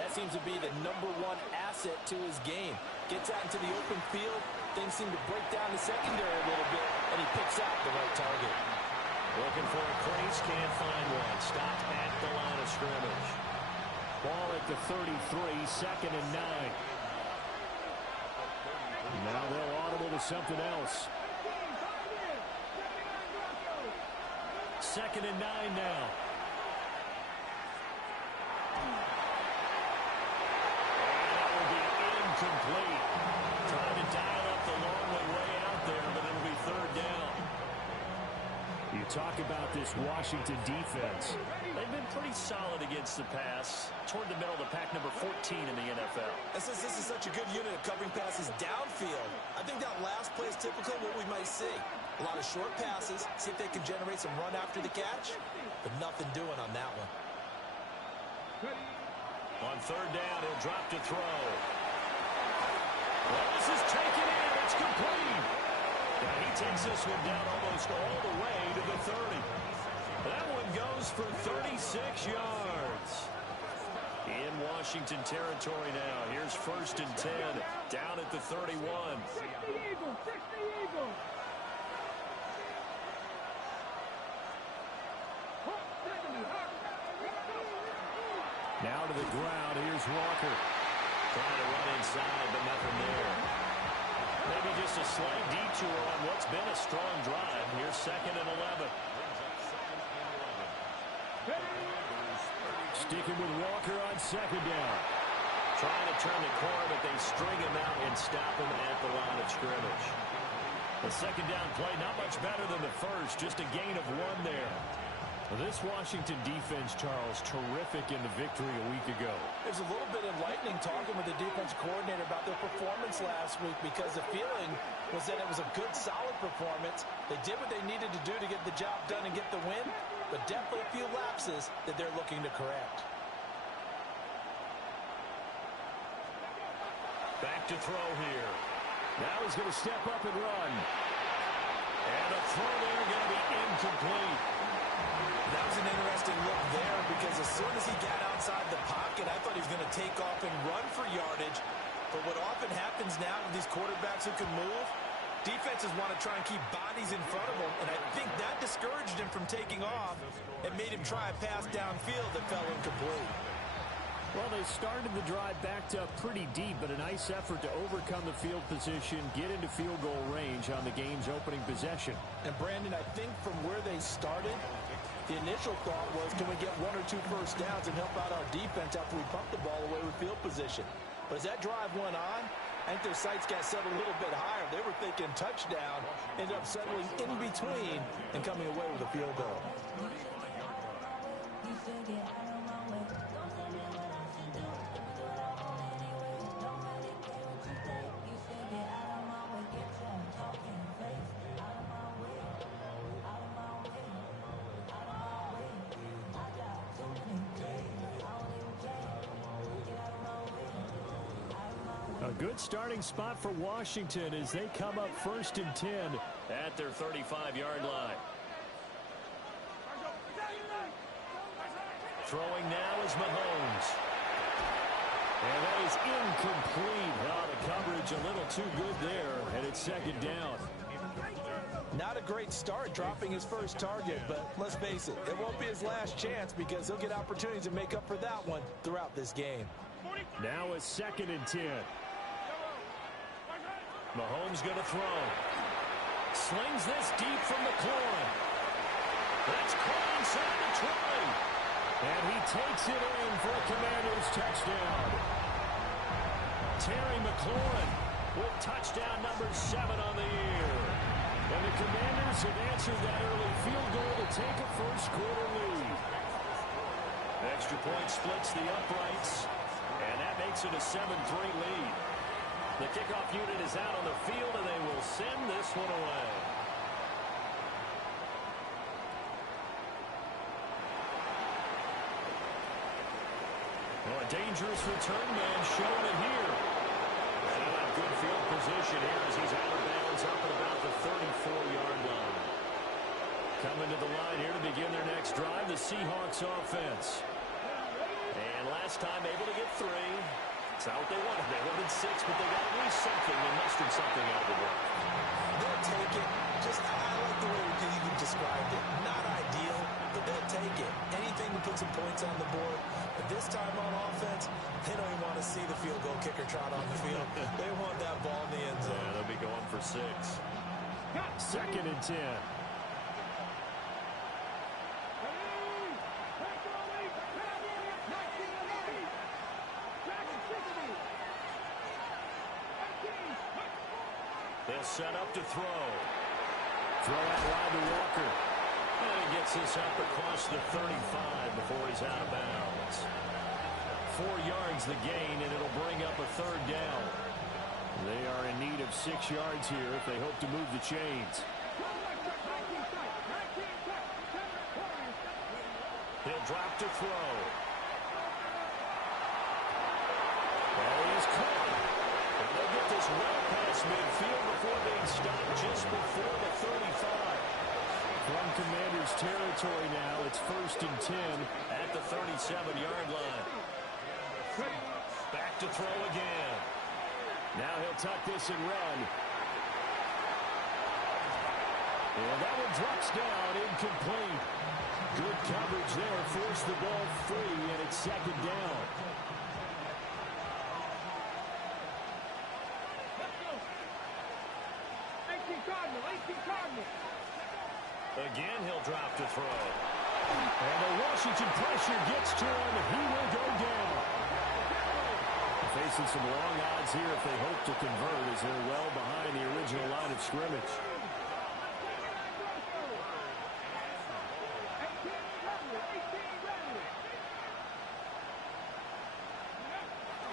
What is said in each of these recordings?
That seems to be the #1 asset to his game. Gets out into the open field. Things seem to break down the secondary a little bit, and he picks out the right target. Looking for a crease, can't find one. Stopped at the line of scrimmage. Ball at the 33, 2nd and 9. Now they'll audible to something else. 2nd and 9 now. And that will be incomplete. Trying to dial up the long way out there, but it'll be 3rd down. You talk about this Washington defense. They've been pretty solid against the pass. Toward the middle of the pack, number 14 in the NFL. And since this is such a good unit of covering passes downfield, I think that last play is typical of what we might see. A lot of short passes, see if they can generate some run after the catch, but nothing doing on that one. On 3rd down, he'll drop to throw. Well, this is taken in. It's complete. And he takes this one down almost all the way to the 30. That one goes for 36 yards. In Washington territory now. Here's 1st and 10. Down at the 31. Now to the ground. Here's Walker. Trying to run inside, but nothing there. Maybe just a slight detour on what's been a strong drive. Here's 2nd and 11. Sticking with Walker on 2nd down. Trying to turn the corner, but they string him out and stop him at the line of scrimmage. The 2nd down play, not much better than the first. Just a gain of 1 there. This Washington defense, Charles, terrific in the victory a week ago. There's a little bit enlightening talking with the defense coordinator about their performance last week because the feeling was that it was a good, solid performance. They did what they needed to do to get the job done and get the win, but definitely a few lapses that they're looking to correct. Back to throw here. Now he's going to step up and run. And a throw there going to be incomplete. That was an interesting look there because as soon as he got outside the pocket, I thought he was going to take off and run for yardage. But what often happens now with these quarterbacks who can move, defenses want to try and keep bodies in front of them, and I think that discouraged him from taking off and made him try a pass downfield that fell incomplete. Well, they started the drive backed up pretty deep, but a nice effort to overcome the field position, get into field goal range on the game's opening possession. And, Brandon, I think from where they started, the initial thought was, can we get 1 or 2 first downs and help out our defense after we pump the ball away with field position? But as that drive went on, I think their sights got set a little bit higher. They were thinking touchdown, ended up settling in between and coming away with a field goal. A good starting spot for Washington as they come up 1st and 10 at their 35-yard line. Throwing now is Mahomes. And that is incomplete. Oh, the coverage a little too good there, and it's 2nd down. Not a great start dropping his first target, but let's face it, it won't be his last chance because he'll get opportunities to make up for that one throughout this game. Now it's 2nd and 10. Mahomes going to throw. Slings this deep from McLaurin. That's caught inside the 20. And he takes it in for a Commanders touchdown. Terry McLaurin with touchdown number 7 on the year. And the Commanders have answered that early field goal to take a first-quarter lead. Extra point splits the uprights, and that makes it a 7-3 lead. The kickoff unit is out on the field, and they will send this one away. Well, a dangerous return man showing it here. And in good field position here as he's out of bounds up at about the 34-yard line. Coming to the line here to begin their next drive, the Seahawks offense. And last last time, able to get 3. It's not what they wanted. They wanted 6, but they got at least something. They mustered something out of the work. They'll take it. I like the way you described it. Not ideal, but they'll take it. Anything to put some points on the board. But this time on offense, they don't even want to see the field goal kicker trot on the field. They want that ball in the end zone. Yeah, they'll be going for 6. 2nd and 10. They'll set up to throw. Throw out wide to Walker. And he gets this up across the 35 before he's out of bounds. 4 yards the gain, and it'll bring up a 3rd down. They are in need of 6 yards here if they hope to move the chains. He'll drop to throw. And he's caught. And they'll get this well past midfield before being stopped just before the 35. From Commanders territory now, it's 1st and 10 at the 37-yard line. Back to throw again. Now he'll tuck this and run. And that one drops down, incomplete. Good coverage there, forced the ball free, and it's 2nd down. Again, he'll drop to throw. And the Washington pressure gets to him. He will go down. Facing some long odds here if they hope to convert as they're well behind the original line of scrimmage.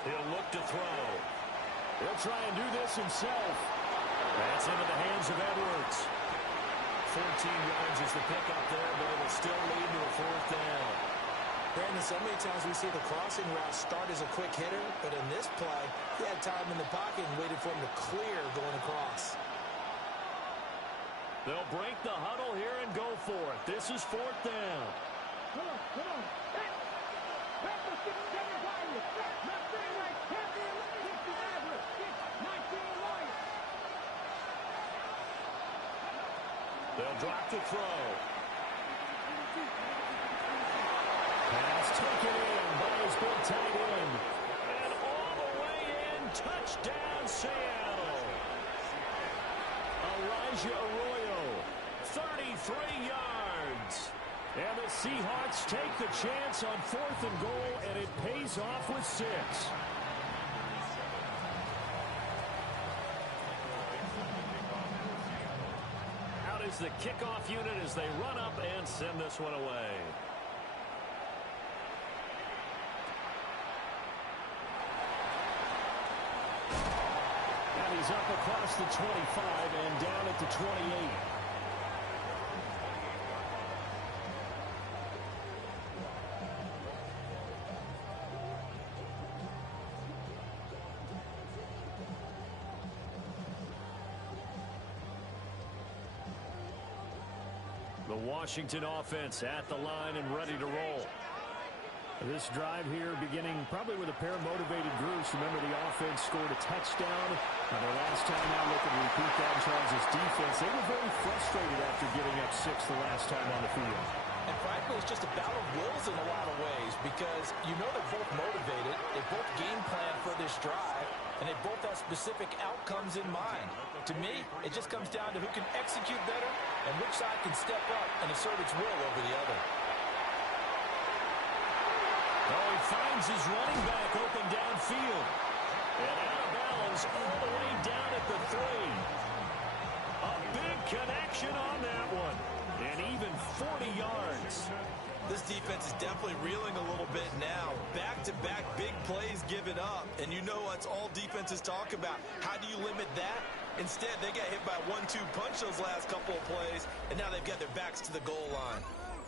He'll look to throw. He'll try and do this himself. That's into the hands of Edwards. 14 yards is the pickup there, but it will still lead to a 4th down. Brandon, so many times we see the crossing route start as a quick hitter, but in this play, he had time in the pocket and waited for him to clear going across. They'll break the huddle here and go for it. This is 4th down. They'll drop to throw. Pass taken in by his big tight end. And all the way in, touchdown Seattle. Elijah Arroyo, 33 yards. And the Seahawks take the chance on 4th and goal, and it pays off with 6. Out is the kickoff unit as they run up and send this one away. And he's up across the 25 and down at the 28. The Washington offense at the line and ready to roll. This drive here beginning probably with a pair of motivated groups. Remember, the offense scored a touchdown. Now, the last time out, looking to repeat that in Charles' defense. They were very frustrated after giving up 6 the last time on the field. And frankly, it's just a battle of wills in a lot of ways because you know they're both motivated. They both game plan for this drive, and they both have specific outcomes in mind. To me, it just comes down to who can execute better and which side can step up and assert its will over the other. Oh, he finds his running back open downfield. And out of bounds all the way down at the 3. A big connection on that one. And even 40 yards. This defense is definitely reeling a little bit now. Back-to-back big plays given up. And you know that's all defenses talk about. How do you limit that? Instead, they got hit by a 1-2 punch those last couple of plays. And now they've got their backs to the goal line.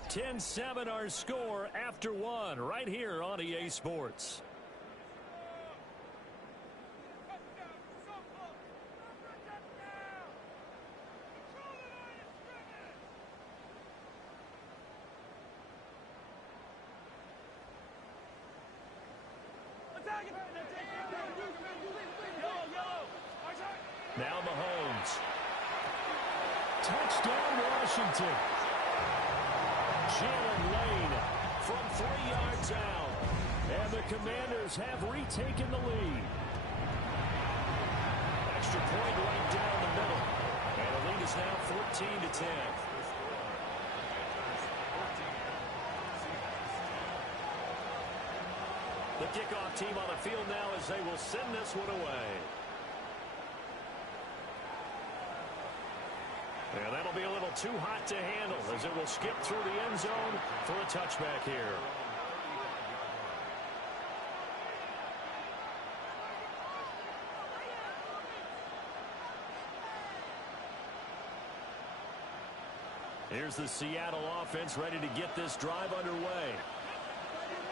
10-7 our score after 1 right here on EA Sports. Now Mahomes. Touchdown, Washington. Jalen Lane from 3 yards out. And the Commanders have retaken the lead. Extra point right down the middle. And the lead is now 14-10. The kickoff team on the field now as they will send this one away. And that'll be a little too hot to handle as it will skip through the end zone for a touchback here. Here's the Seattle offense ready to get this drive underway.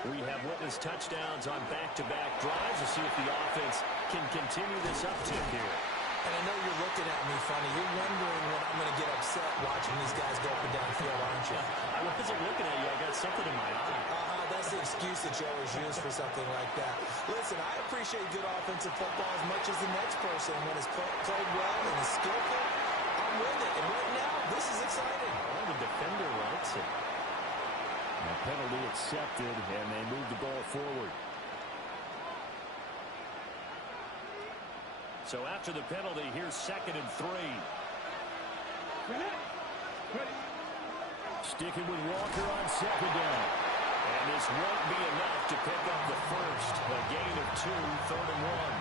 We have witnessed touchdowns on back-to-back drives to see if the offense can continue this uptick here. And I know you're looking at me funny. You're wondering when I'm going to get upset watching these guys go up and down the field, aren't you? I wasn't looking at you. I got something in my eye. That's the excuse that you always use for something like that. Listen, I appreciate good offensive football as much as the next person. When it's played well and is skillful, I'm with it. And right now, this is exciting. Well, the defender likes it. A penalty accepted, and they move the ball forward. So after the penalty, here's 2nd and 3. Sticking with Walker on 2nd down. And this won't be enough to pick up the first. A gain of 2, 3rd and 1.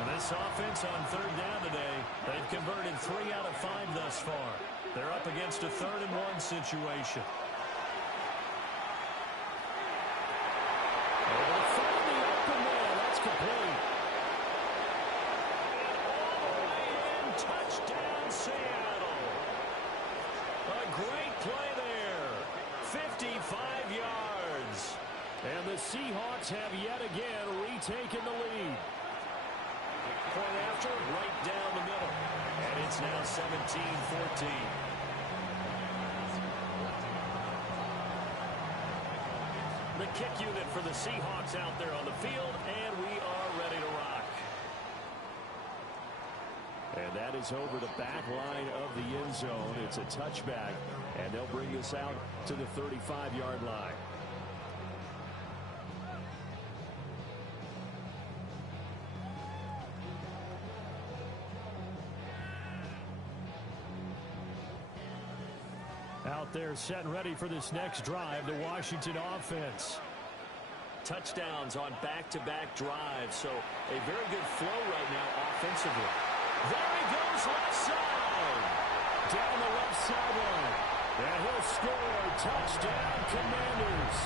And this offense on 3rd down today, they've converted 3 out of 5 thus far. They're up against a 3rd and 1 situation. Complete. And all the way in, touchdown Seattle. A great play there. 55 yards. And the Seahawks have yet again retaken the lead. Point after, right down the middle. And it's now 17-14. The kick unit for the Seahawks out there on the field, and we are ready to rock. And that is over the back line of the end zone. It's a touchback, and they'll bring this out to the 35-yard line. Out there set and ready for this next drive, the Washington offense. Touchdowns on back-to-back drives, so a very good flow right now offensively. There he goes, left side. Down the left sideline. And he'll score. Touchdown, Commanders.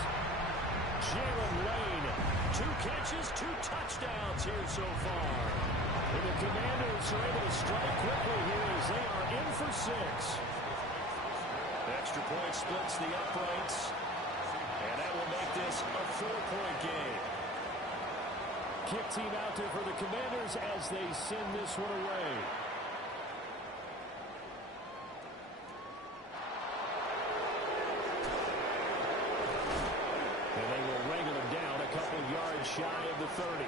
Jalen Lane, 2 catches, 2 touchdowns here so far. And the Commanders are able to strike quickly here as they are in for 6. Extra point splits the uprights. And that will make this a 4-point game. Kick team out there for the Commanders as they send this one away. And they will wrangle him down a couple yards shy of the 30.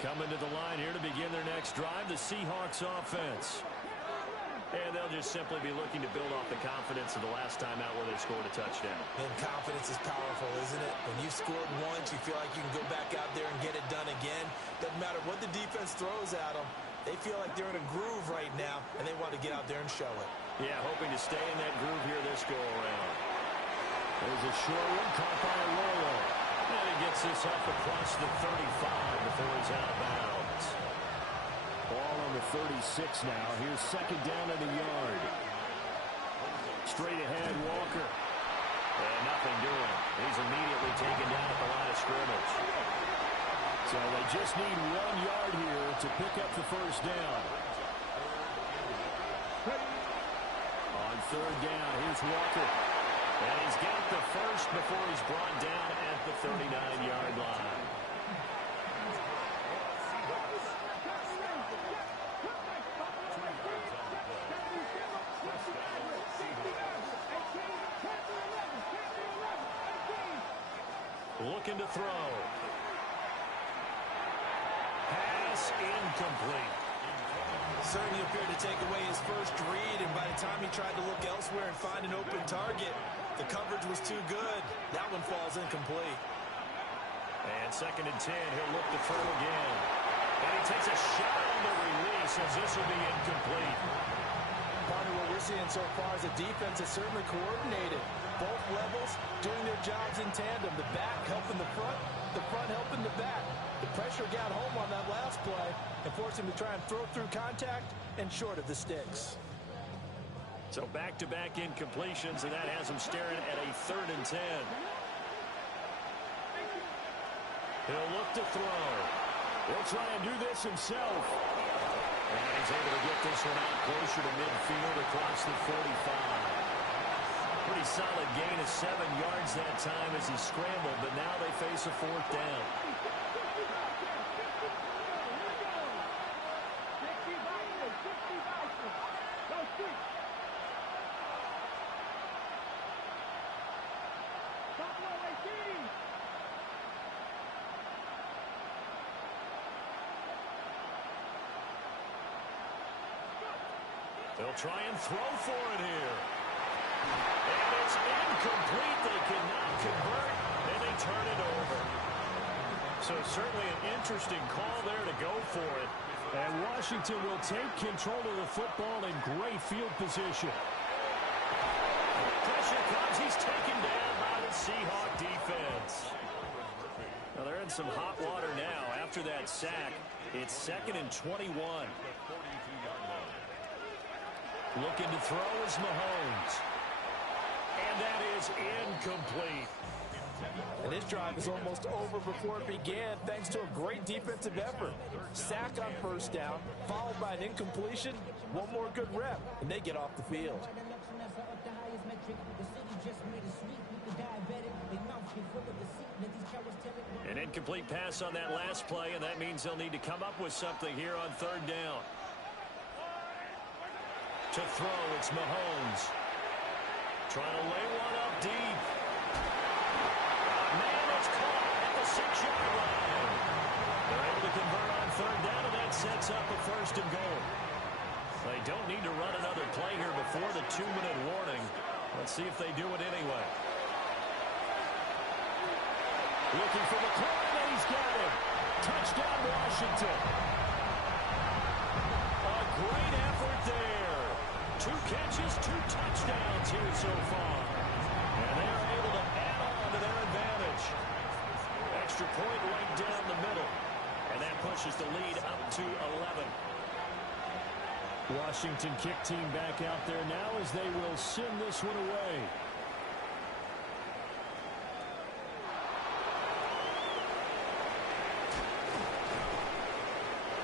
Coming to the line here to begin their next drive, the Seahawks offense. And they'll just simply be looking to build off the confidence of the last time out where they scored a touchdown. And confidence is powerful, isn't it? When you've scored once, you feel like you can go back out there and get it done again. Doesn't matter what the defense throws at them. They feel like they're in a groove right now, and they want to get out there and show it. Yeah, hoping to stay in that groove here this go-around. There's a short one caught by Arroyo. And he gets this up across the 35 before he's out of bounds. Ball on the 36 now. Here's 2nd down at the yard. Straight ahead, Walker. And nothing doing. He's immediately taken down at the line of scrimmage. So they just need 1 yard here to pick up the first down. On 3rd down, here's Walker. And he's got the first before he's brought down at the 39-yard line. looking to throw. Pass incomplete. Certainly appeared to take away his first read, and by the time he tried to look elsewhere and find an open target, the coverage was too good. That one falls incomplete. And 2nd and 10, he'll look to throw again. And he takes a shot on the release as this will be incomplete. Partner, what we're seeing so far is the defense is certainly coordinated. Both levels doing their jobs in tandem. The back helping the front helping the back. The pressure got home on that last play and forced him to try and throw through contact and short of the sticks. So back-to-back incompletions, and that has him staring at a 3rd and 10. He'll look to throw. He'll try and do this himself. And he's able to get this one out closer to midfield across the 45. Pretty solid gain of 7 yards that time as he scrambled, but now they face a 4th down. They'll try and throw for it here. And it's incomplete. They cannot convert, and they turn it over. So certainly an interesting call there to go for it. And Washington will take control of the football in great field position. Pressure comes. He's taken down by the Seahawk defense. Now they're in some hot water now after that sack. It's 2nd and 21. Looking to throw is Mahomes. And that is incomplete. And this drive is almost over before it began thanks to a great defensive effort. Sack on 1st down, followed by an incompletion. One more good rep, and they get off the field. An incomplete pass on that last play, and that means they'll need to come up with something here on 3rd down. To throw, it's Mahomes. Trying to lay one up deep. Man, it's caught at the 6-yard line. They're able to convert on 3rd down, and that sets up a 1st and goal. They don't need to run another play here before the 2-minute warning. Let's see if they do it anyway. Looking for the climb, and he's got it. Touchdown, Washington. A great effort there. 2 catches, 2 touchdowns here so far. And they are able to add on to their advantage. Extra point right down the middle. And that pushes the lead up to 11. Washington kick team back out there now as they will send this one away.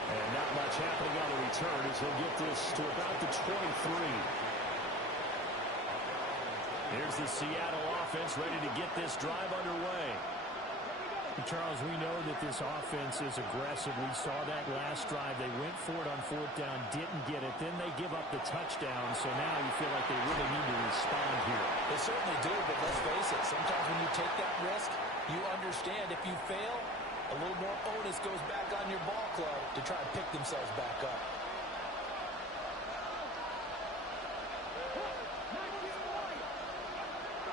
And not much happening on the return as he'll get this to about the 23. Here's the Seattle offense ready to get this drive underway. Charles, we know that this offense is aggressive. We saw that last drive. They went for it on 4th down, didn't get it. Then they give up the touchdown. So now you feel like they really need to respond here. They certainly do, but let's face it. Sometimes when you take that risk, you understand if you fail, a little more onus goes back on your ball club to try and pick themselves back up.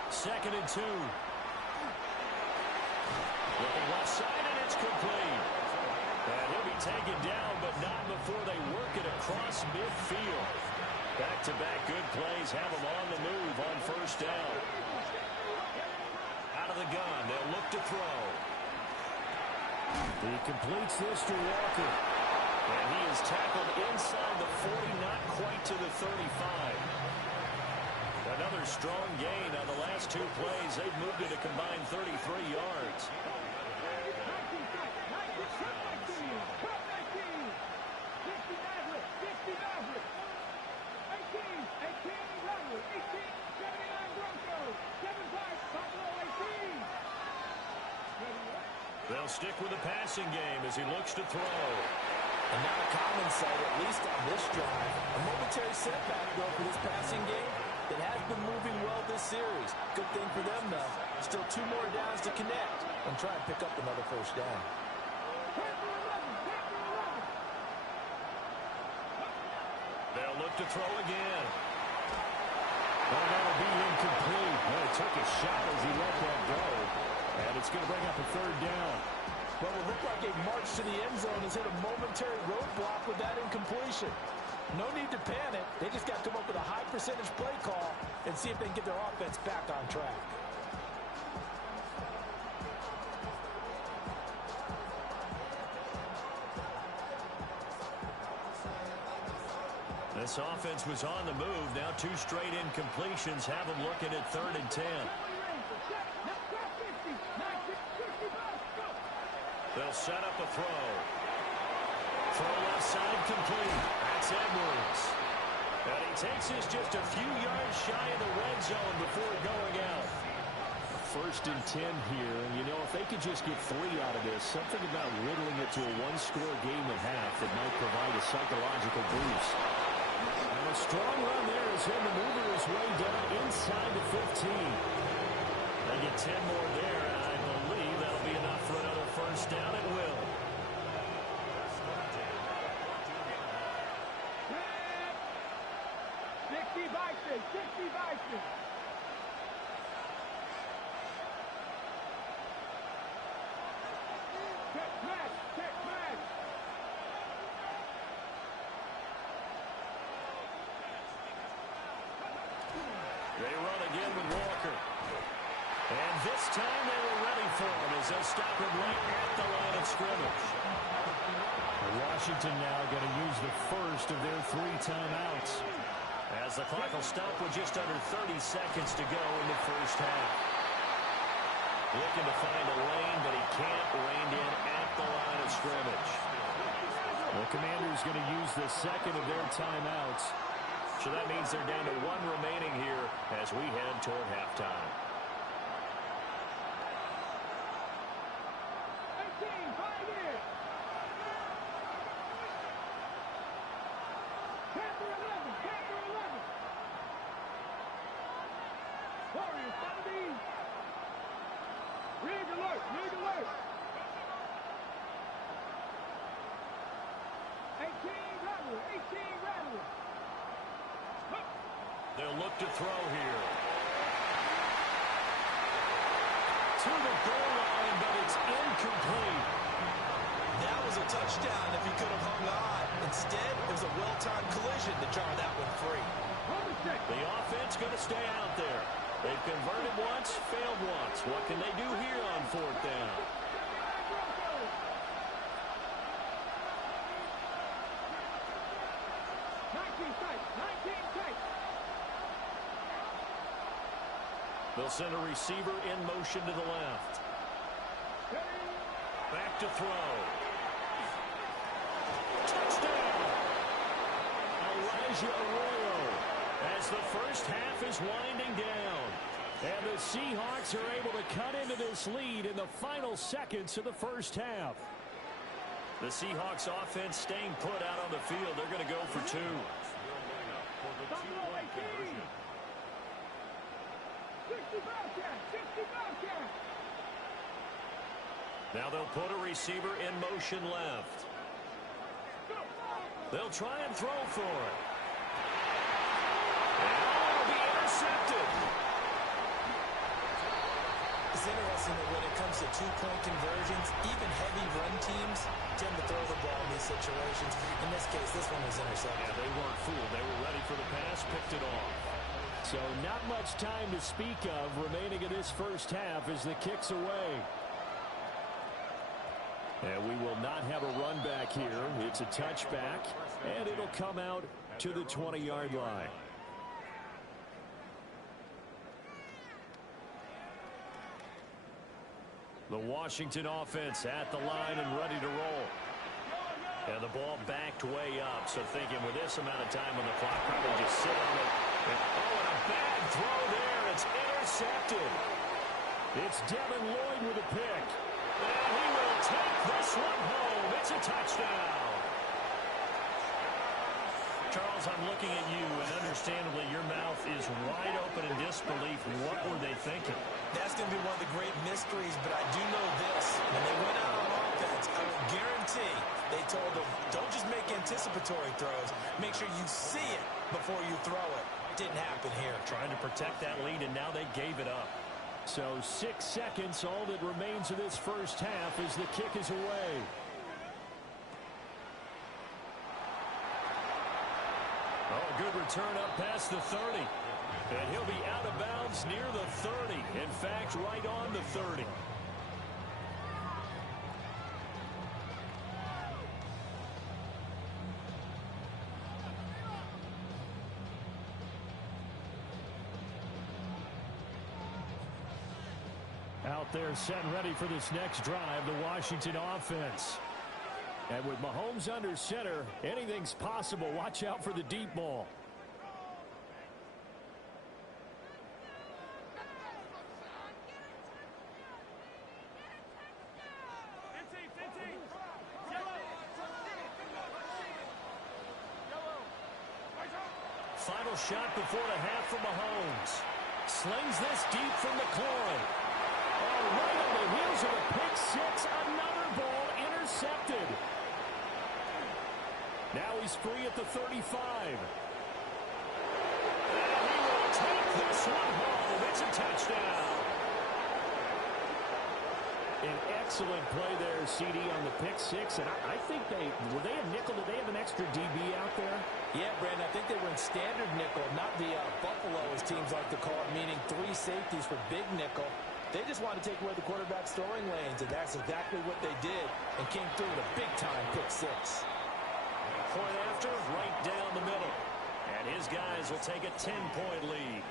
Second and 2. Looking left side, and it's complete. And he'll be taken down, but not before they work it across midfield. Back-to-back good plays have them on the move on 1st down. Out of the gun, they'll look to throw. He completes this to Walker. And he is tackled inside the 40, not quite to the 35. Another strong gain on the last 2 plays. They've moved it a combined 33 yards. They'll stick with the passing game as he looks to throw. And not a common sight, at least on this drive. A momentary setback, though, for this passing game. that has been moving well this series. Good thing for them, though. Still 2 more downs to connect and try and pick up another first down. They'll look to throw again. Well, that'll be incomplete. Well, it took a shot as he let that go. And it's going to bring up a 3rd down. Well, it looked like a march to the end zone has hit a momentary roadblock with that incompletion. No need to panic. They just got to come up with a high percentage play call and see if they can get their offense back on track. This offense was on the move. Now 2 straight incompletions have them looking at 3rd and 10. They'll set up a throw. Throw left side complete. That's Edwards. And he takes this just a few yards shy of the red zone before going out. 1st and 10 here, and you know, if they could just get 3 out of this, something about whittling it to a 1-score game at half that might provide a psychological boost. And a strong run there as him maneuver his way down inside the 15. They get 10 more there, and I believe that'll be enough for another first down. It will. They run again with Walker. And this time they were ready for him as they stop him right at the line of scrimmage. Washington now going to use the first of their 3 timeouts. As the clock will stop with just under 30 seconds to go in the first half. Looking to find a lane, but he can't rein in at the line of scrimmage. The Commanders going to use the second of their timeouts. So that means they're down to 1 remaining here as we head toward halftime. They'll look to throw here. To the goal line, but it's incomplete. That was a touchdown if he could have hung on. Instead, it was a well-timed collision to jar that one free. The offense going to stay out there. They've converted once, failed once. What can they do here on 4th down? They'll send a receiver in motion to the left. Back to throw. Touchdown! Elijah Arroyo as the first half is winding down. And the Seahawks are able to cut into this lead in the final seconds of the first half. The Seahawks offense staying put out on the field. They're going to go for 2. Now they'll put a receiver in motion left. They'll try and throw for it. And it'll be intercepted. It's interesting that when it comes to 2-point conversions, even heavy run teams tend to throw the ball in these situations. In this case, this one was intercepted. Yeah, they weren't fooled. They were ready for the pass, picked it off. So not much time to speak of remaining in this first half as the kick's away. And we will not have a run back here. It's a touchback, and it'll come out to the 20-yard line. The Washington offense at the line and ready to roll. And the ball backed way up. So thinking with this amount of time on the clock, probably just sit on it. And a bad throw there. It's intercepted. It's Devin Lloyd with a pick. And he will take this one home. It's a touchdown. Charles, I'm looking at you, and understandably your mouth is just wide open in disbelief. What were they thinking? That's going to be one of the great mysteries, but I do know this. When they went out on offense, I will guarantee they told them, don't just make anticipatory throws. Make sure you see it before you throw it. Didn't happen here. Trying to protect that lead, and now they gave it up. So 6 seconds, all that remains of this first half as the kick is away. Oh, good return up past the 30. And he'll be out of bounds near the 30. In fact, right on the 30. Out there set and ready for this next drive, the Washington offense. And with Mahomes under center, anything's possible. Watch out for the deep ball. Final shot before the half for Mahomes. Slings this deep from McLaurin. Oh, right on the heels of a pick six. Another ball intercepted. Now he's free at the 35. And he will take this one home. It's a touchdown. An excellent play there, CD, on the pick six. And I think were they a nickel? Did they have an extra DB out there? Yeah, Brandon, I think they were in standard nickel, not the Buffalo, as teams like to call it, meaning 3 safeties for big nickel. They just wanted to take away the quarterback's throwing lanes, and that's exactly what they did, and came through with a big-time pick six. Point after, right down the middle. And his guys will take a 10-point lead.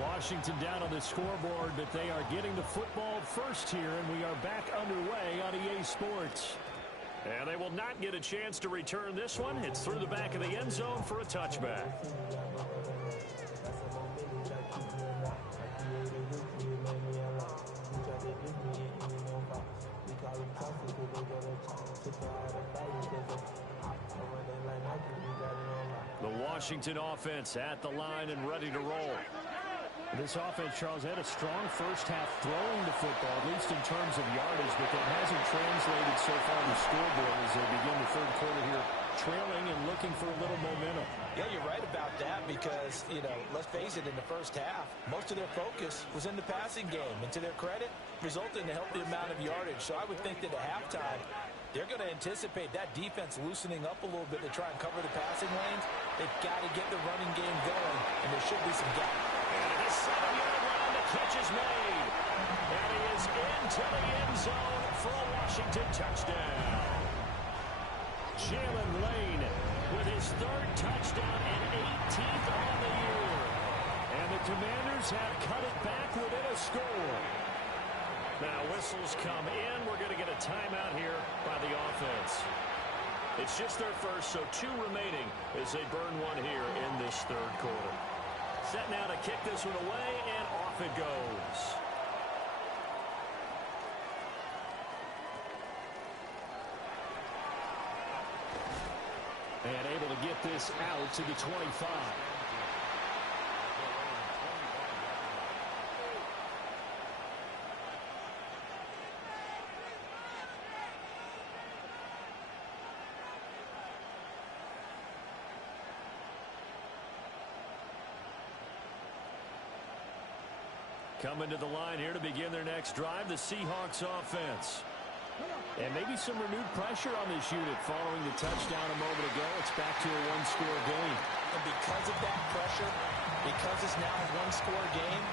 Washington down on the scoreboard, but they are getting the football first here, and we are back underway on EA Sports. And they will not get a chance to return this one. It's through the back of the end zone for a touchback. The Washington offense at the line and ready to roll. This offense, Charles, had a strong first half throwing the football, at least in terms of yardage, but that hasn't translated so far to scoreboard as they begin the third quarter here, trailing and looking for a little momentum. Yeah, you're right about that because, let's face it, in the first half, most of their focus was in the passing game. And to their credit, resulted in a healthy amount of yardage. So I would think that at halftime, they're going to anticipate that defense loosening up a little bit to try and cover the passing lanes. They've got to get the running game going, and there should be some gap. And at the 7-yard line, the catch is made. And he is into the end zone for a Washington touchdown. Jalen Lane with his third touchdown and 18th on the year. And the Commanders have cut it back within a score. Now whistles come in. We're going to get a timeout here by the offense. It's just their first, so 2 remaining as they burn one here in this third quarter. Set now to kick this one away, and off it goes. And able to get this out to the 25. Coming to the line here to begin their next drive, the Seahawks offense. And maybe some renewed pressure on this unit following the touchdown a moment ago. It's back to a one-score game. And because of that pressure, because it's now a one-score game,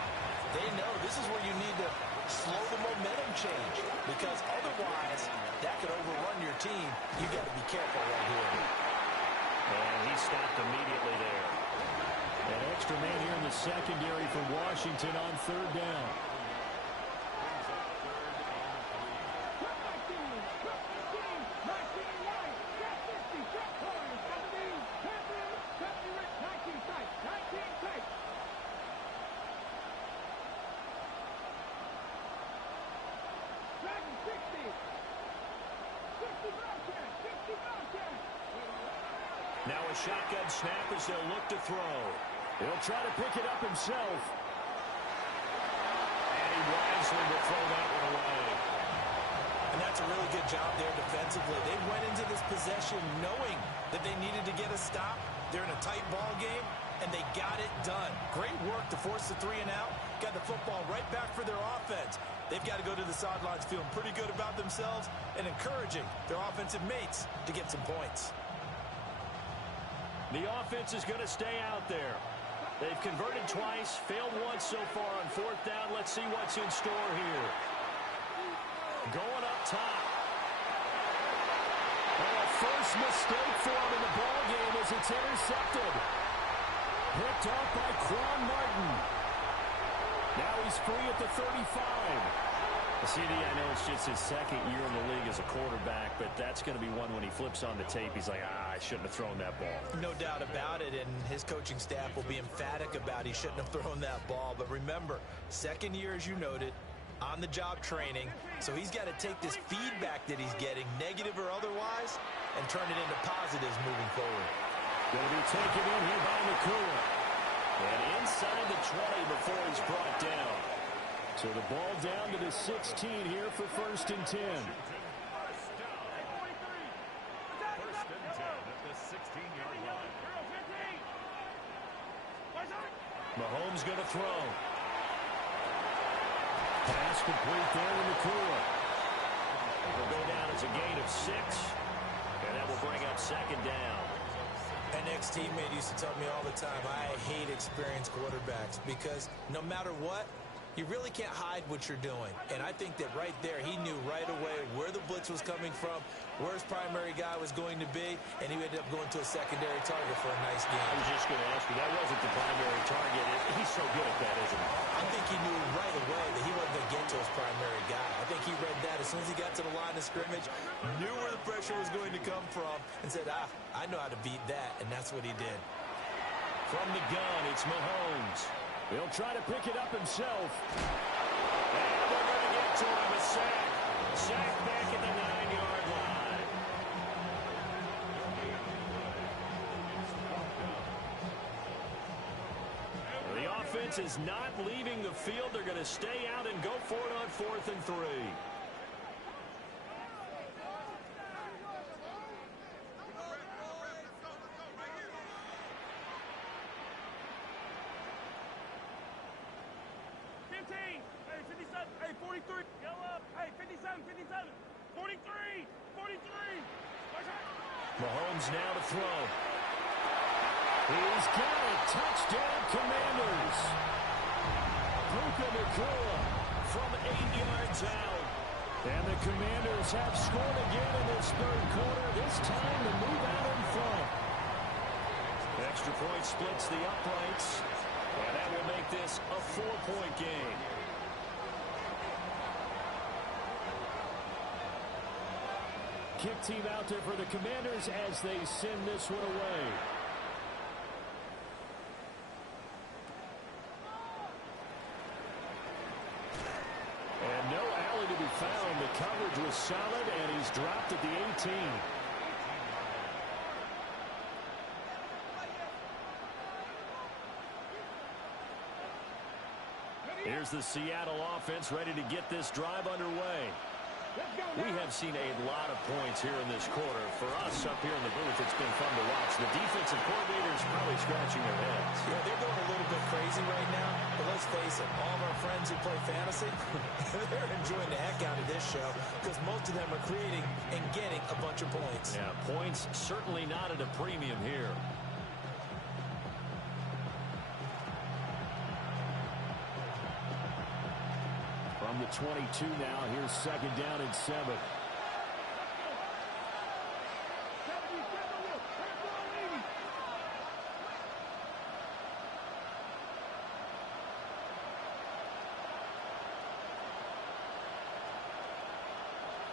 they know this is where you need to slow the momentum change. Because otherwise, that could overrun your team. You got to be careful right here. And he stopped immediately there. An extra man here in the secondary for Washington on third down. Now a shotgun snap as they'll look to throw. He'll try to pick it up himself. And he wisely will throw that one away. And that's a really good job there defensively. They went into this possession knowing that they needed to get a stop. They're in a tight ball game, and they got it done. Great work to force the 3 and out. Got the football right back for their offense. They've got to go to the sidelines feeling pretty good about themselves and encouraging their offensive mates to get some points. The offense is going to stay out there. They've converted twice, failed once so far on 4th down. Let's see what's in store here. Going up top. And a first mistake for him in the ball game as it's intercepted. Picked off by Quan Martin. Now he's free at the 35. CD, I know it's just his second year in the league as a quarterback, but that's going to be one when he flips on the tape. He's like, I shouldn't have thrown that ball. No doubt about it, and his coaching staff will be emphatic about he shouldn't have thrown that ball. But remember, second year, as you noted, on-the-job training, so he's got to take this feedback that he's getting, negative or otherwise, and turn it into positives moving forward. Going to be taken in here by McCool. And inside the 20 before he's brought down. So the ball down to the 16 here for 1st and 10. Mahomes going to throw. Pass complete there to McCool. Will go down as a gain of 6. And that will bring up 2nd down. An ex-teammate used to tell me all the time, I hate experienced quarterbacks because no matter what, you really can't hide what you're doing. And I think that right there, he knew right away where the blitz was coming from, where his primary guy was going to be, and he ended up going to a secondary target for a nice game. I was just going to ask you, that wasn't the primary target. He's so good at that, isn't he? I think he knew right away that he wasn't going to get to his primary guy. I think he read that as soon as he got to the line of scrimmage, knew where the pressure was going to come from, and said, I know how to beat that, and that's what he did. From the gun, it's Mahomes. He'll try to pick it up himself. And they're going to get to him, a sack. Sack back at the 9-yard line. The offense is not leaving the field. They're going to stay out and go for it on 4th and 3. Hey, 57. Hey, 43. Go up. Hey, 57, 57. 43. 43. Mahomes now to throw. He's got it. Touchdown, Commanders. Puka Nacua From 8 yards out. And the Commanders have scored again in this 3rd quarter. This time to move out in front. Extra point splits the uprights. And that will make this a 4-point game. Kick team out there for the Commanders as they send this one away. And no alley to be found. The coverage was solid, and he's dropped at the 18. Here's the Seattle offense ready to get this drive underway. We have seen a lot of points here in this quarter. For us up here in the booth, it's been fun to watch. The defensive coordinators probably scratching their heads. Yeah, they're going a little bit crazy right now, but let's face it, all of our friends who play fantasy, they're enjoying the heck out of this show because most of them are creating and getting a bunch of points. Yeah, points certainly not at a premium here. From the 22 now, here's 2nd down and 7.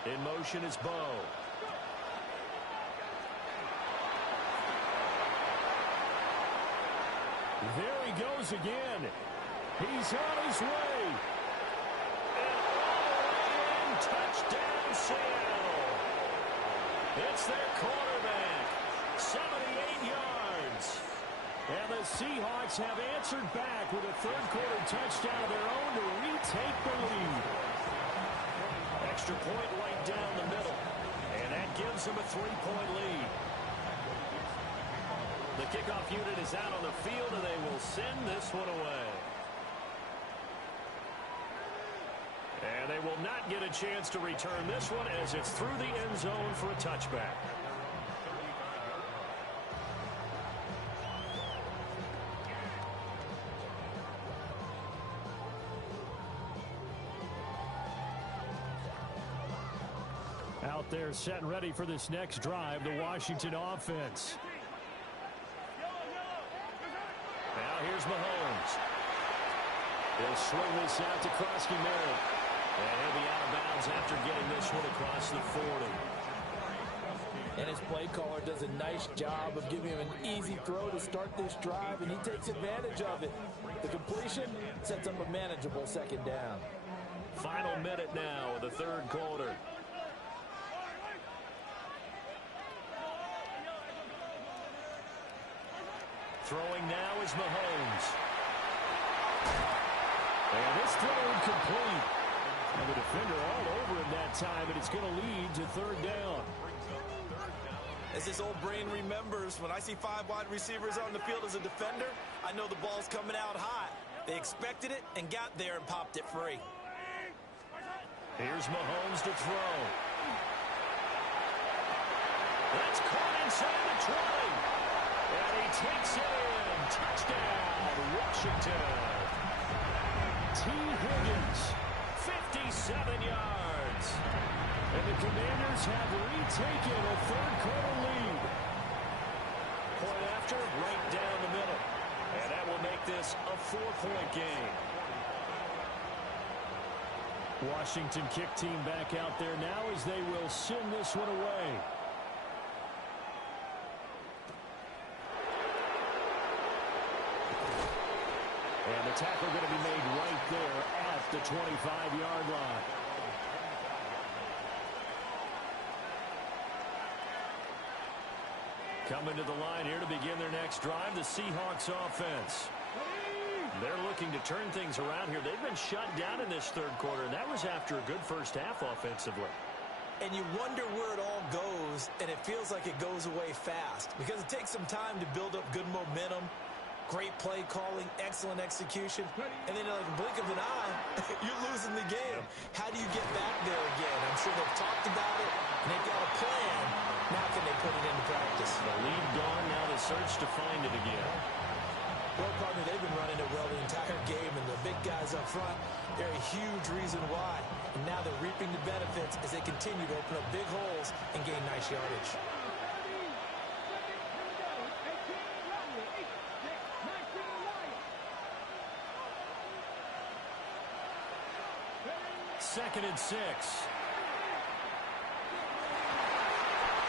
In motion is Bo. There he goes again. He's on his way. And all the way in, touchdown Seattle. It's their quarterback. 78 yards. And the Seahawks have answered back with a third-quarter touchdown of their own to retake the lead. Extra point right down the middle. And that gives them a 3-point lead. The kickoff unit is out on the field, and they will send this one away. And they will not get a chance to return this one as it's through the end zone for a touchback. Out there set and ready for this next drive, the Washington offense. Now here's Mahomes. He'll swing this out to Krosky-Merritt. And he'll be out of bounds after getting this one across the 40. And his play caller does a nice job of giving him an easy throw to start this drive, and he takes advantage of it. The completion sets up a manageable second down. Final minute now of the third quarter. Throwing now is Mahomes. And this throw incomplete. And the defender all over him that time, and it's going to lead to third down. As his old brain remembers, when I see 5 wide receivers on the field as a defender, I know the ball's coming out hot. They expected it and got there and popped it free. Here's Mahomes to throw. That's caught inside the 20. And he takes it in. Touchdown, Washington. T. Higgins, 57 yards. And the Commanders have retaken a third-quarter lead. Point after, right down the middle. And that will make this a 4-point game. Washington kick team back out there now as they will send this one away. And the tackle going to be made right there at the 25-yard line. Coming to the line here to begin their next drive, the Seahawks offense. They're looking to turn things around here. They've been shut down in this third quarter, and that was after a good first half offensively. And you wonder where it all goes, and it feels like it goes away fast because it takes some time to build up good momentum, great play calling, excellent execution, and then in like a blink of an eye, you're losing the game. How do you get back there again? I'm sure they've talked about it, and they've got a plan. Now can they put it into practice? The lead gone, now the search to find it again. Well, partner, they've been running it well the entire game, and the big guys up front, they're a huge reason why. And now they're reaping the benefits as they continue to open up big holes and gain nice yardage. Second and 6.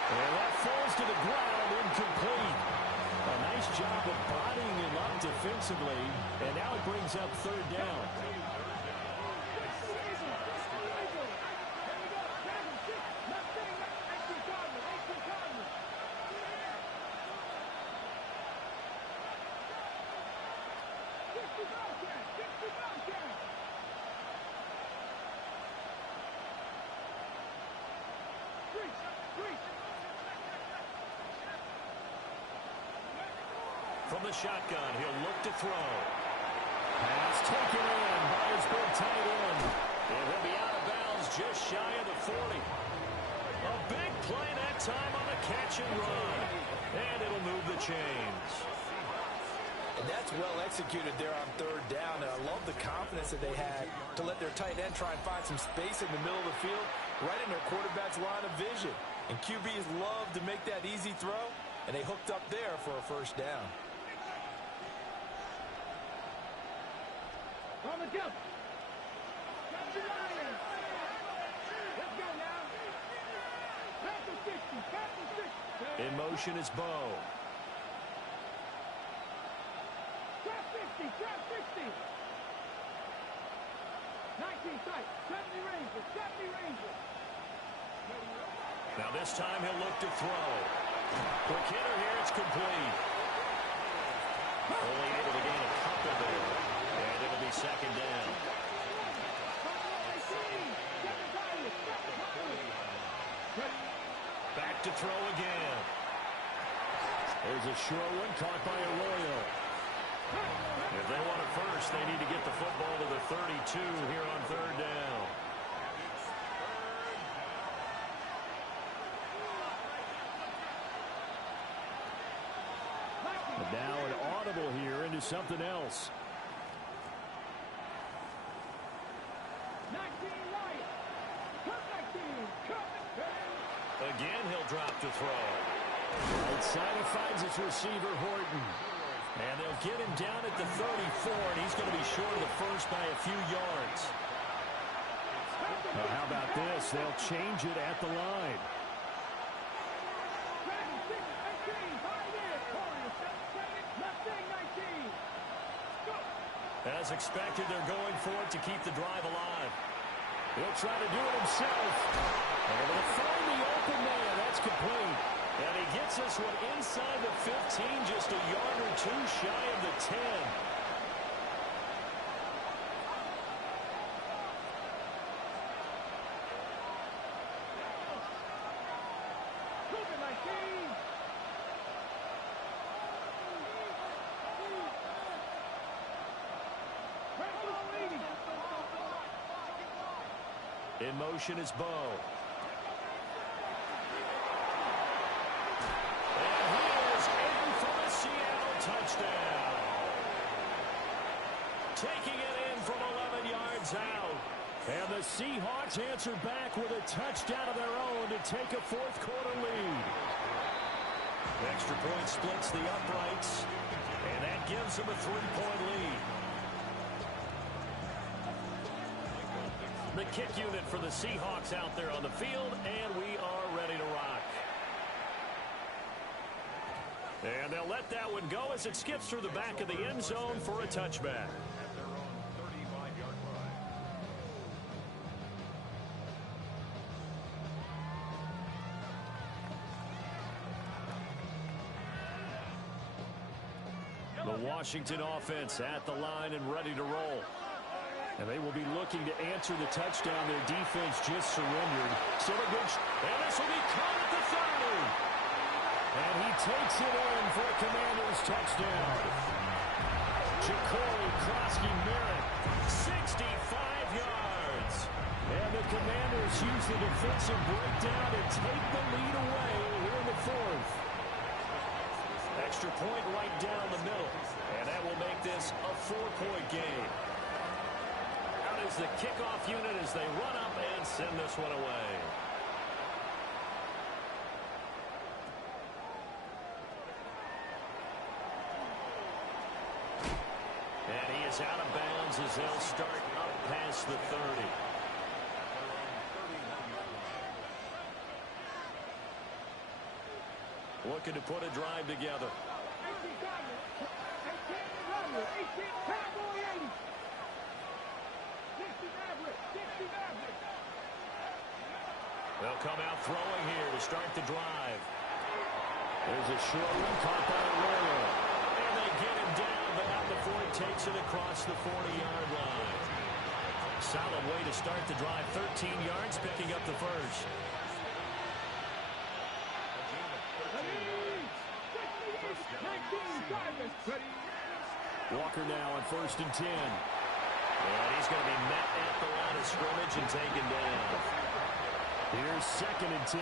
And that falls to the ground, incomplete. A nice job of bodying him up defensively, and now it brings up third down. From the shotgun, he'll look to throw. Pass taken in by his big tight end. And he'll be out of bounds just shy of the 40. A big play that time on the catch and run. And it'll move the chains. And that's well executed there on third down. And I love the confidence that they had to let their tight end try and find some space in the middle of the field, right in their quarterback's line of vision. And QBs love to make that easy throw, and they hooked up there for a first down. In motion is Bo. Trap 60, trap 60. 19 tight, 70 Rangers, 70 Rangers. Now this time he'll look to throw. Quick hitter here, it's complete. Only able to gain a couple there. And it'll be second down. Back to throw again. There's a short one caught by Arroyo. If they want it first, they need to get the football to the 32 here on third down. And now an audible here into something else. Again, he'll drop to throw. Right side finds its receiver, Horton. And they'll get him down at the 34, and he's going to be short of the first by a few yards. Now, how about this? They'll change it at the line. As expected, they're going for it to keep the drive alive. He'll try to do it himself. Able to find the open man. That's complete. And he gets this one inside the 15, just a yard or two shy of the 10. In motion is Bo. And he is in for a Seattle touchdown. Taking it in from 11 yards out. And the Seahawks answer back with a touchdown of their own to take a fourth quarter lead. Extra point splits the uprights, and that gives them a 3-point lead. The kick unit for the Seahawks out there on the field, and we are ready to rock. And they'll let that one go as it skips through the back of the end zone for a touchback. The Washington offense at the line and ready to roll. And they will be looking to answer the touchdown their defense just surrendered. So a good, and this will be caught at the 30. And he takes it in for a Commanders touchdown. Jacory Krosky-Merritt, 65 yards. And the Commanders use the defensive breakdown to take the lead away here in the fourth. Extra point right down the middle. And that will make this a 4-point game. Out is the kickoff unit as they run up and send this one away. And he is out of bounds as they'll start up past the 30. Looking to put a drive together. They'll come out throwing here to start the drive. There's a short one caught by Arroyo. And they get him down, but out before he takes it across the 40-yard line. Solid way to start the drive. 13 yards, picking up the first. Walker now on 1st and 10. And he's going to be met at the line of scrimmage and taken down. Here's 2nd and 10.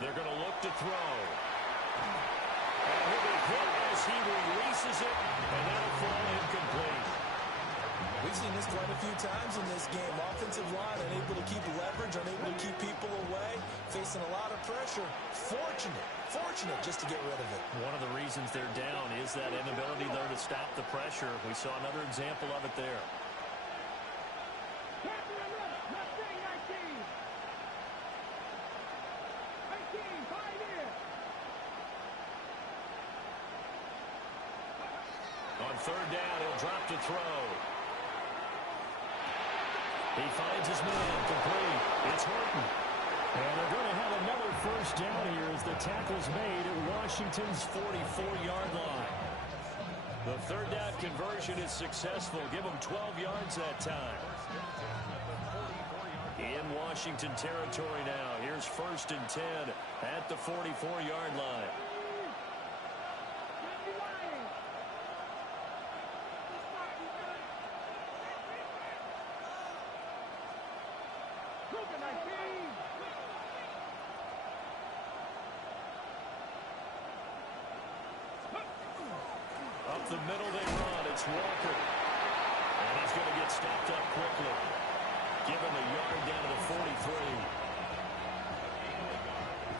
They're going to look to throw. And he'll be hit as he releases it, and that'll fall incomplete. We've seen this quite a few times in this game. Offensive line unable to keep leverage, unable to keep people away, facing a lot of pressure. Fortunate just to get rid of it. One of the reasons they're down is that inability there to stop the pressure. We saw another example of it there. third down. He'll drop to throw. He finds his man. Complete. It's Horton. And they're going to have another first down here as the tackle's made at Washington's 44-yard line. The third down conversion is successful. Give them 12 yards that time. In Washington territory now. Here's 1st and 10 at the 44-yard line. Up the middle they run. It's Walker. And he's going to get stopped up quickly. Give him a yard down to the 43.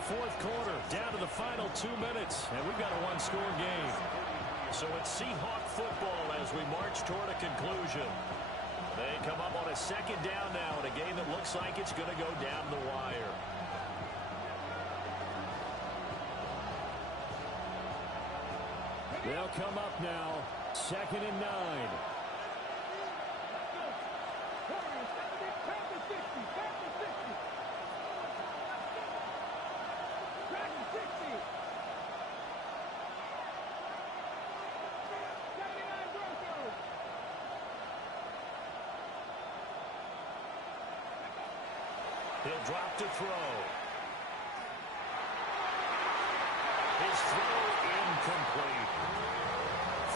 Fourth quarter, down to the final 2 minutes, and we've got a one-score game. So it's Seahawk football as we march toward a conclusion. They come up on a second down now in a game that looks like it's going to go down the wire. They'll come up now, 2nd and 9. He'll drop to throw. His throw incomplete.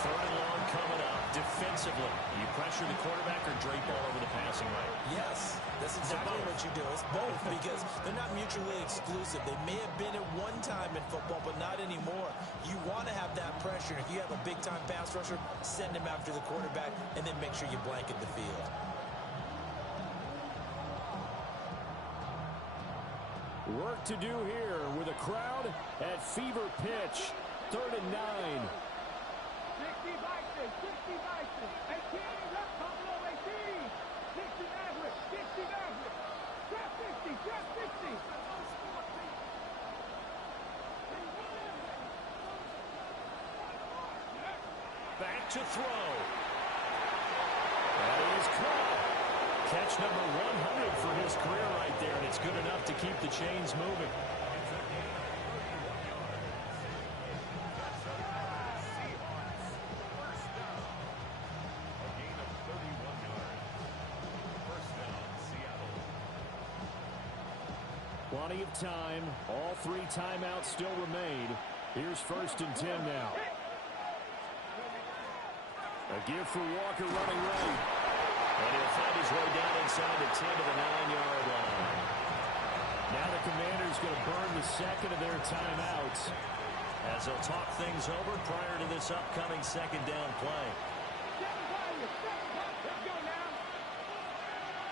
3rd and long coming up. Defensively, you pressure the quarterback or drape all over the passing lane? Yes, that's exactly what you do. It's both because they're not mutually exclusive. They may have been at one time in football, but not anymore. You want to have that pressure. If you have a big-time pass rusher, send him after the quarterback, and then make sure you blanket the field. Work to do here with a crowd at fever pitch. 3rd and 9. 60 Vikings, 60 Vikings, 18 left, Buffalo 18, 60 Maverick, 60 Maverick, drop 60, drop 60. Back to throw. That is caught. Catch number 100 for his career right there, and it's good enough to keep the chains moving. Plenty of time. All 3 timeouts still remain. Here's 1st and 10 now. A give for Walker running right. And he'll find his way down inside the 10 to the 9-yard line. Now the Commanders going to burn the second of their timeouts as they'll talk things over prior to this upcoming second down play. Let's go now.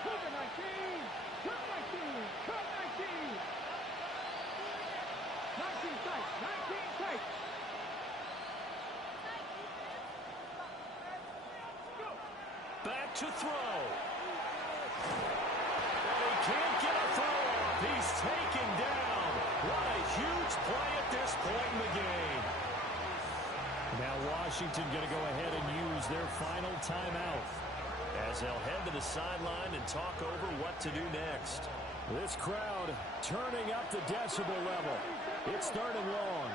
Cougar 19, Cup 19, Cup 19. 19 tight, 19 tight. Back to throw. And he can't get a throw off. He's taken down. What a huge play at this point in the game. Now Washington going to go ahead and use their final timeout as they'll head to the sideline and talk over what to do next. This crowd turning up the decibel level. It's 3rd and long.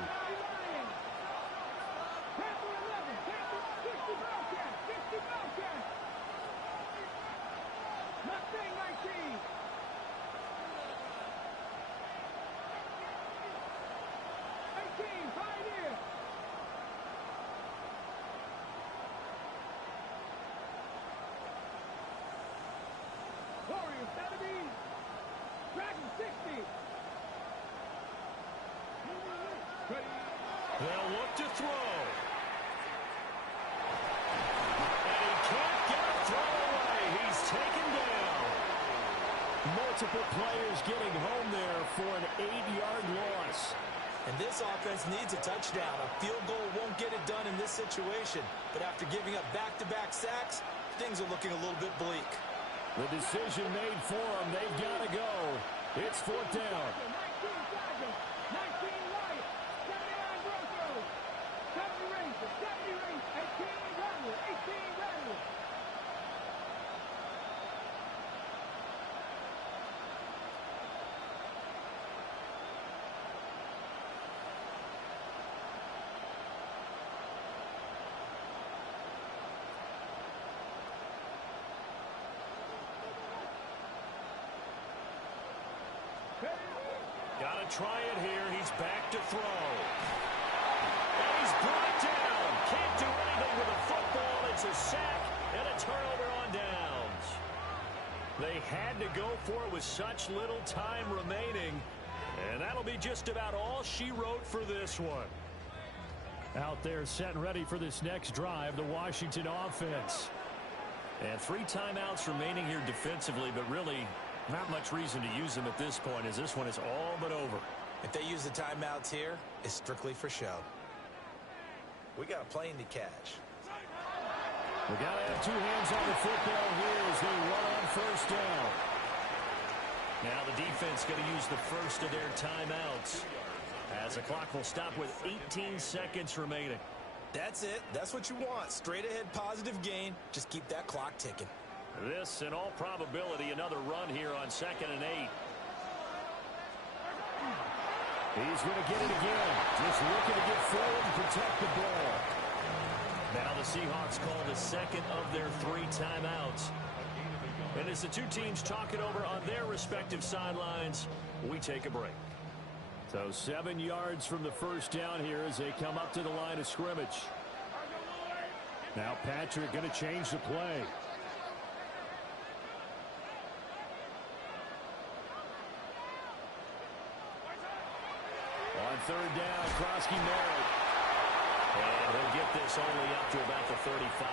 Warriors 70, Dragon 60. They'll look to throw. And he can't get a throw away. He's taken down. Multiple players getting home there for an 8-yard loss. And this offense needs a touchdown. A field goal won't get it done in this situation. But after giving up back-to-back sacks, things are looking a little bit bleak. The decision made for them. They've got to go. It's 4th down. 19 Tigers, 19 Lions, 79 Broncos, 70 Rangers, 70 Rangers, 18 Rebels, to try it here. He's back to throw. And he's brought down. Can't do anything with a football. It's a sack and a turnover on downs. They had to go for it with such little time remaining. And that'll be just about all she wrote for this one. Out there set and ready for this next drive, the Washington offense. And 3 timeouts remaining here defensively, but really not much reason to use them at this point, as this one is all but over. If they use the timeouts here, it's strictly for show. We got a plane to catch. We got to have 2 hands on the football here as they run on first down. Now the defense going to use the first of their timeouts, as the clock will stop with 18 seconds remaining. That's it. That's what you want. Straight ahead positive gain. Just keep that clock ticking. This, in all probability, another run here on 2nd and 8. He's going to get it again. Just looking to get forward and protect the ball. Now the Seahawks call the second of their 3 timeouts. And as the 2 teams talk it over on their respective sidelines, we take a break. So 7 yards from the first down here as they come up to the line of scrimmage. Now Patrick going to change the play. On 3rd down, Krosky Merritt. And he'll get this only up to about the 35.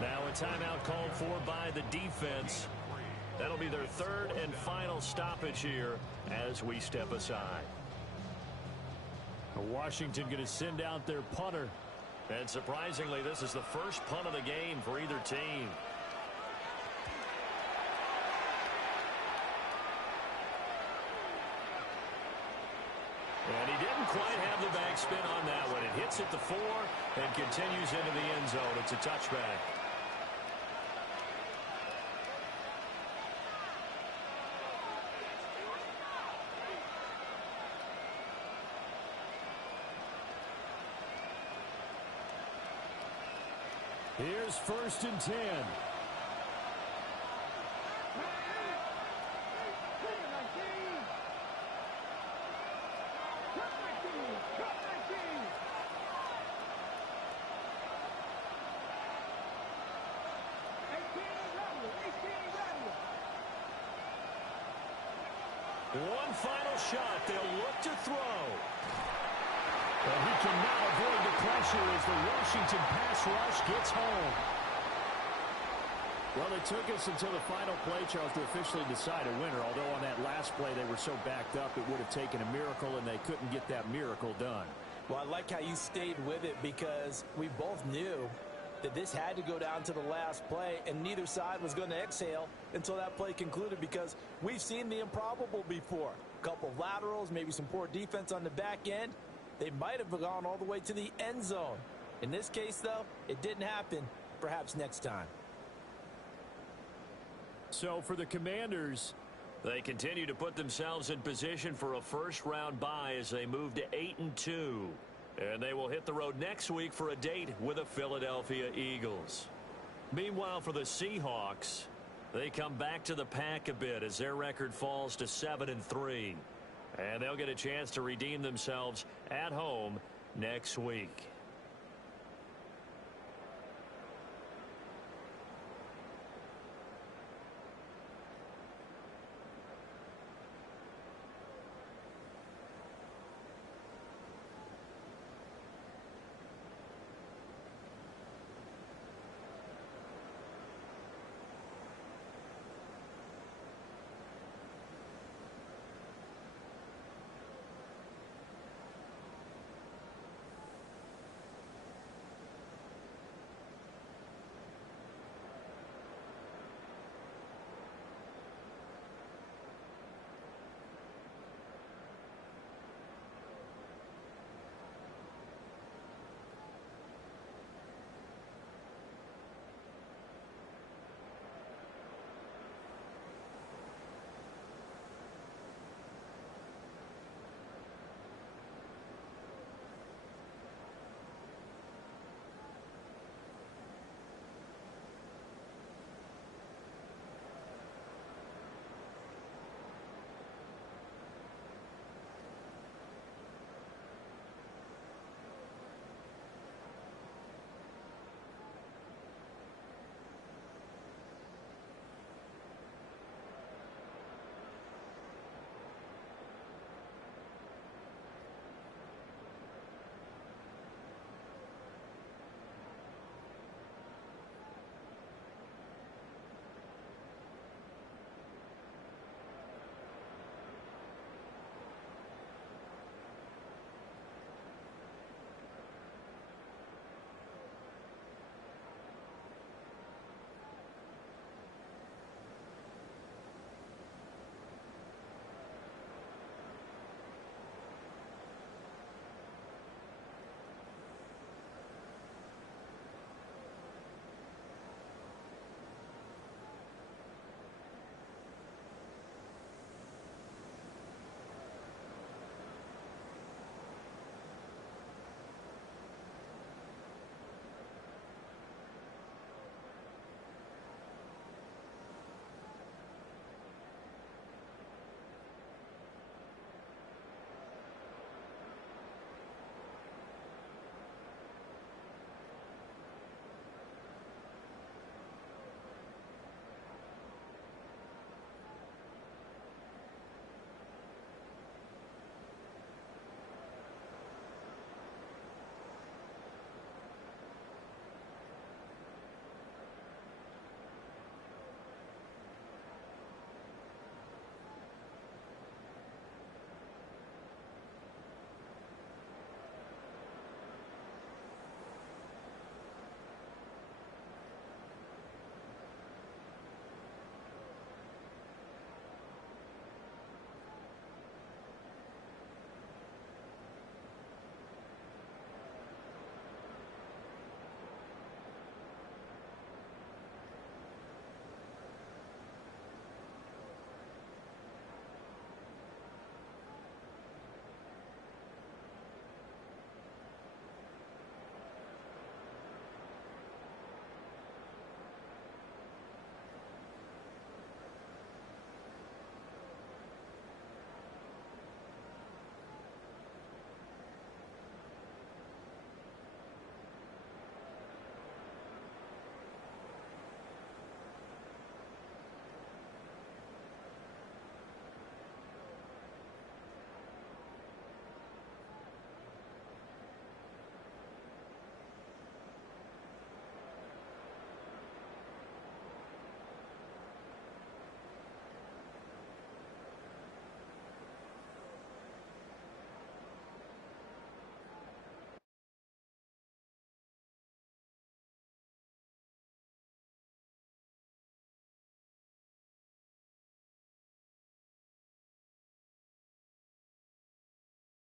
Now a timeout called for by the defense. That'll be their 3rd and final stoppage here as we step aside. Washington going to send out their punter. And surprisingly, this is the first punt of the game for either team. And he didn't quite have the backspin on that one. It hits at the 4 and continues into the end zone. It's a touchback. Here's 1st and 10. One final shot. They'll look to throw. But he cannot avoid the pressure as the Washington pass rush gets home. Well, it took us until the final play, Charles, to officially decide a winner. Although on that last play they were so backed up, it would have taken a miracle, and they couldn't get that miracle done. Well, I like how you stayed with it because we both knew that this had to go down to the last play, and neither side was going to exhale until that play concluded, because we've seen the improbable before. A couple of laterals, maybe some poor defense on the back end. They might have gone all the way to the end zone. In this case, though, it didn't happen. Perhaps next time. So for the Commanders, they continue to put themselves in position for a first-round bye as they move to 8-2. And they will hit the road next week for a date with the Philadelphia Eagles. Meanwhile, for the Seahawks, they come back to the pack a bit as their record falls to 7-3. And they'll get a chance to redeem themselves at home next week.